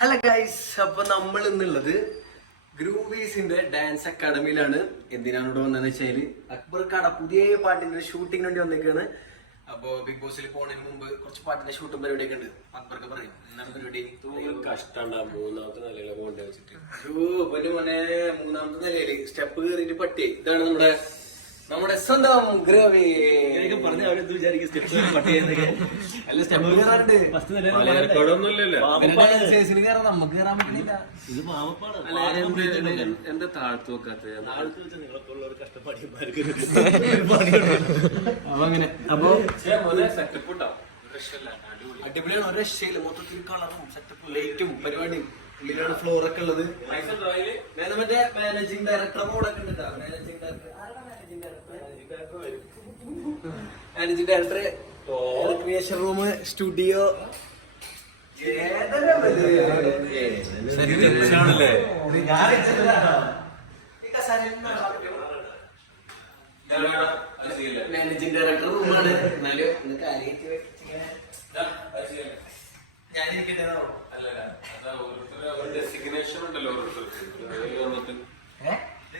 Hello guys, അപ്പൊ നമ്മൾ ഇന്നുള്ളത് ഗ്രൂവീസിന്റെ ഡാൻസ് അക്കാഡമിയിലാണ്. എന്തിനാണ് ഇവിടെ വന്നതെന്ന് വെച്ചാല് അക്ബർ കട പുതിയ പാട്ടിന്റെ ഷൂട്ടിംഗ് വേണ്ടി വന്നേക്കാണ്. അപ്പൊ ബിഗ് ബോസിൽ പോണതിന് മുമ്പ് കുറച്ച് പാട്ടിന്റെ ഷൂട്ടും പരിപാടിയൊക്കെ ഉണ്ട്. അക്ബർക്ക് പറയും എന്താണ് പരിപാടി? മൂന്നാമത്തെ നിലയിലെ പോകേണ്ടി വെച്ചിട്ട് മോനെ മൂന്നാമത്തെ നിലയില് സ്റ്റെപ്പ് കയറിയിട്ട് പട്ടി. ഇതാണ് നമ്മുടെ സ്വന്തം ഗ്രവി. പറഞ്ഞ അവരെന്ത് വിചാരിക്കും സ്റ്റെപ്പ് പട്ടി അല്ല സ്റ്റെപ്പ് കയറാറുണ്ട്. നമുക്ക് കയറാൻ പറ്റില്ല. ഇത് പാവപ്പാണ്. എന്താ താഴ്ത്തു വെക്കാത്ത താഴ്ത്തു വെച്ചാൽ നിങ്ങളൊക്കെ കഷ്ടപ്പാടിമാർക്ക് അപ്പൊ അങ്ങനെ അപ്പൊ സെറ്റപ്പ് ഉണ്ടാവും. അടിപൊളിയാണ്. ഒരു രക്ഷയില്ല. മൊത്തത്തിൽ കളറും സെറ്റപ്പും ലൈറ്റും പരിപാടിയും ഉള്ളിലാണ് ഫ്ലോർ ഒക്കെ ഉള്ളത്. മറ്റേ മാനേജിംഗ് ഡയറക്ടർ മോഡൊക്കെ ഉണ്ട്. Managing director, creation room, studio, managing director റൂമാണ്. എന്നാലും ഞാനിരിക്കട്ടോ ഡെസിഗ്നേഷൻ ഉണ്ടല്ലോ ഓരോരുത്തർക്ക്.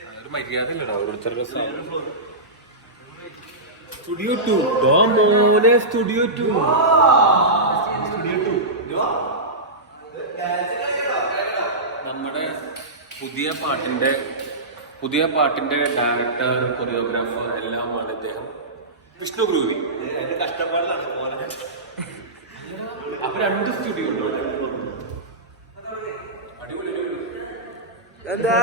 അതൊരു മര്യാദ ഇല്ലടാ ഓരോരുത്തരുടെ. സ്റ്റുഡിയോ 2 മോനെ സ്റ്റുഡിയോ 2 നമ്മുടെ പുതിയ പാട്ടിന്റെ ഡയറക്ടർ, കൊറിയോഗ്രാഫർ എല്ലാമാണ് ഇദ്ദേഹം, വിഷ്ണു ഗ്രൂവി. കഷ്ടപ്പാടിലാണ്. അപ്പൊ 2 സ്റ്റുഡിയോ ഉണ്ടോ? അടിപൊളി. എന്താ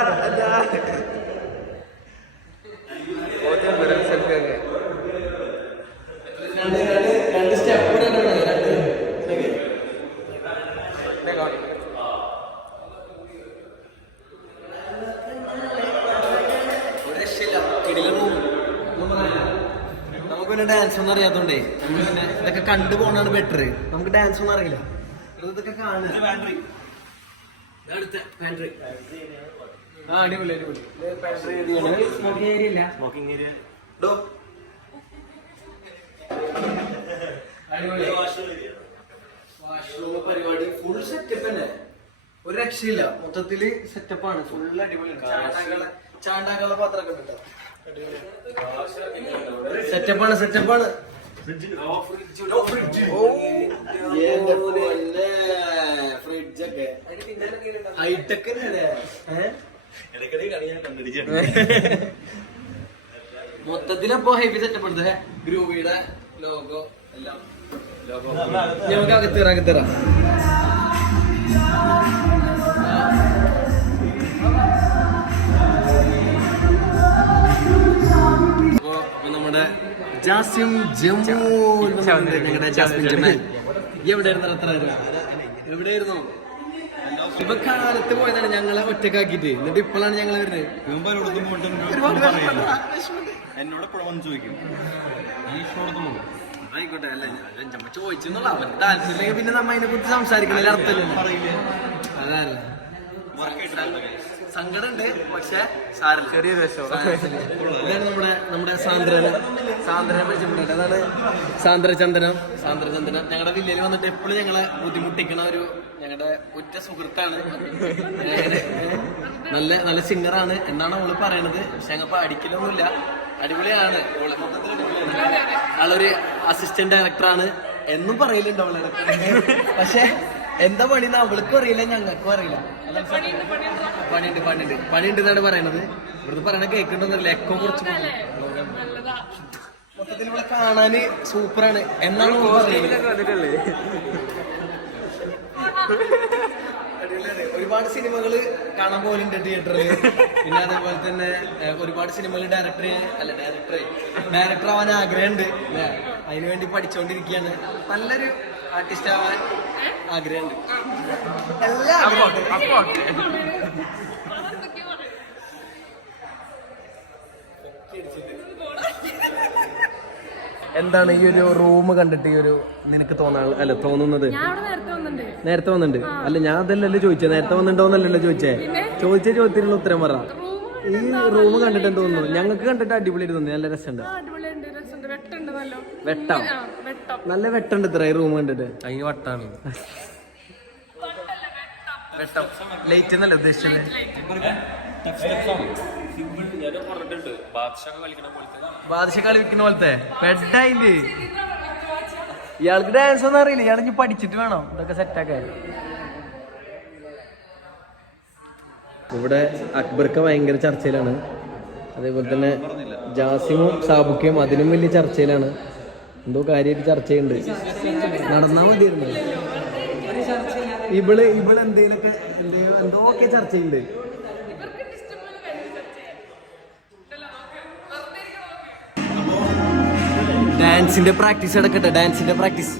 രണ്ട് സ്റ്റെപ്പ് നമുക്ക് പിന്നെ ഡാൻസ് ഒന്നും അറിയാത്തോണ്ടേ നമ്മൾ പിന്നെ ഇതൊക്കെ കണ്ടു പോണാണ് ബെറ്റർ. നമുക്ക് ഡാൻസ് ഒന്നും അറിയില്ല. ഇതൊക്കെ കാണുക. അടിപൊളി അടിപൊളി. സ്മോക്കിംഗ് ഏരിയ വാഷ്റൂം പരിപാടി ഫുൾ സെറ്റപ്പ് തന്നെ. ഒരു രക്ഷയില്ല. മൊത്തത്തില് സെറ്റപ്പാണ്. ഫുൾ അടിപൊളി. ചാണ്ടാക്കള പാത്രമൊക്കെ ഉണ്ട്. സെറ്റപ്പാണ്. ഫ്രിഡ്ജൊക്കെ ഹൈടെക് മൊത്തത്തിലപ്പോ ഹെവി സെറ്റപ്പ് ഉണ്ട്. ഗ്രൂവിയുടെ ലോഗോ എല്ലാം. നമുക്ക് അകത്തേറാ. അപ്പൊ നമ്മുടെ ജാസിം ജമൂൽ, ഞങ്ങളുടെ ജാസ്മിൻ ജമാൽ എവിടെയായിരുന്നു? ഇപ്പൊ കാലത്ത് പോയതാണ് ഞങ്ങളെ ഒറ്റക്കാക്കിട്ട്. എന്നിട്ട് ഇപ്പോഴാണ് ഞങ്ങൾ വരുന്നത്. എന്നോട് ചോദിക്കും ആയിക്കോട്ടെ. അല്ല ചോദിച്ചെന്നുള്ള അവൻ താല്പര്യം പിന്നെ നമ്മ അതിനെ കുറിച്ച് സംസാരിക്കണ അർത്ഥമില്ല. അതല്ല സങ്കടമുണ്ട്, പക്ഷെ സാരല്ല. ചെറിയൊരു ഇതാണ് നമ്മുടെ സാന്ദ്രനെ പരിചയപ്പെട്ടത്. അതാണ് സാന്ദ്രചന്ദനം. ഞങ്ങളുടെ വില്ലയിൽ വന്നിട്ട് എപ്പോഴും ഞങ്ങളെ ബുദ്ധിമുട്ടിക്കണ ഒരു ഞങ്ങളുടെ ഉറ്റ സുഹൃത്താണ്. നല്ല സിംഗറാണ് എന്നാണ് അവള് പറയണത്. പക്ഷെ ഞങ്ങൾ പാടിക്കലൊന്നുമില്ല. അടിപൊളിയാണ്. ആളൊരു അസിസ്റ്റന്റ് ഡയറക്ടറാണ് എന്നും പറയലുണ്ട് അവളെ. പക്ഷെ എന്താ പണിന്ന് അവൾക്കും അറിയില്ല, ഞങ്ങൾക്കും അറിയില്ല. പണിയുണ്ട് എന്നാണ് പറയണത്. ഇവിടുന്ന് പറയണ കേൾക്കണ്ടോന്നറിയില്ല. എക്കോ കുറച്ച് മൊത്തത്തിൽ ഇവിടെ കാണാന് സൂപ്പറാണ് എന്നാണ് ഒരുപാട് സിനിമകള് കാണാൻ പോലുണ്ട് തിയേറ്ററിൽ. പിന്നെ അതേപോലെ തന്നെ ഒരുപാട് സിനിമകൾ ഡയറക്ടർ ആവാൻ ആഗ്രഹമുണ്ട്. അതിനുവേണ്ടി പഠിച്ചുകൊണ്ടിരിക്കുകയാണ്. നല്ലൊരു ആർട്ടിസ്റ്റ് ആവാൻ ആഗ്രഹമുണ്ട്. എന്താണ് ഈ ഒരു റൂം കണ്ടിട്ട് ഈ ഒരു നിനക്ക് തോന്നുന്നത്? നേരത്തെ വന്നിട്ടുണ്ട്. അല്ല ഞാൻ അതല്ലല്ലോ ചോദിച്ചത്. നേരത്തെ വന്നിട്ടുണ്ടോന്നല്ലല്ലോ ചോദിച്ചേ. ചോദിച്ച ചോദ്യത്തിനുള്ള ഉത്തരം പറ. ഈ റൂം കണ്ടിട്ട് എന്ത് തോന്നുന്നു? ഞങ്ങൾക്ക് കണ്ടിട്ട് അടിപൊളി തോന്നി. നല്ല രസമുണ്ട്. വെട്ടം നല്ല വെട്ടുണ്ട് ഇത്ര ഈ റൂം കണ്ടിട്ട്. അതിന് വട്ടാണ്. ലൈറ്റ് എന്നല്ലേ ഉദ്ദേശിച്ചത്? ബാദുഷ കളിക്കുന്ന പോലത്തെ ബെഡായില്ലേ? ഇയാൾക്ക് ഡാൻസ് ഒന്നും അറിയില്ല, ഇയാൾ ഇനി പഠിച്ചിട്ട് വേണം ഇതൊക്കെ സെറ്റാക്കാൻ. ഇവിടെ അക്ബർക്ക് ഭയങ്കര ചർച്ചയിലാണ്, അതേപോലെ തന്നെ ജാസിമും സാബുക്കയും അതിനും വലിയ ചർച്ചയിലാണ്. എന്തോ കാര്യമായിട്ട് ചർച്ചയുണ്ട്, നടന്നാ മതിയായിരുന്നു. ഇവള് എന്തേലൊക്കെ എന്തോ ഒക്കെ ചർച്ചയുണ്ട്. ഡാൻസിന്റെ പ്രാക്ടീസ് എടുക്കട്ടെ, ഡാൻസിന്റെ പ്രാക്ടീസ്.